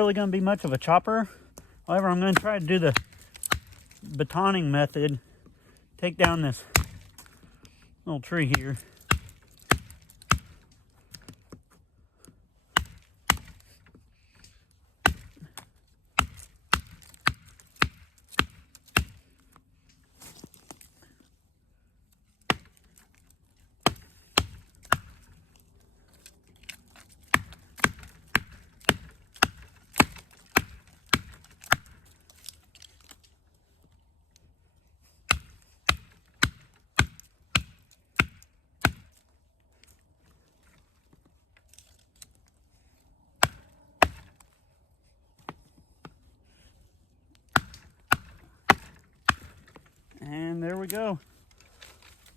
Really going to be much of a chopper. However, I'm going to try to do the batoning method. Take down this little tree here. And there we go.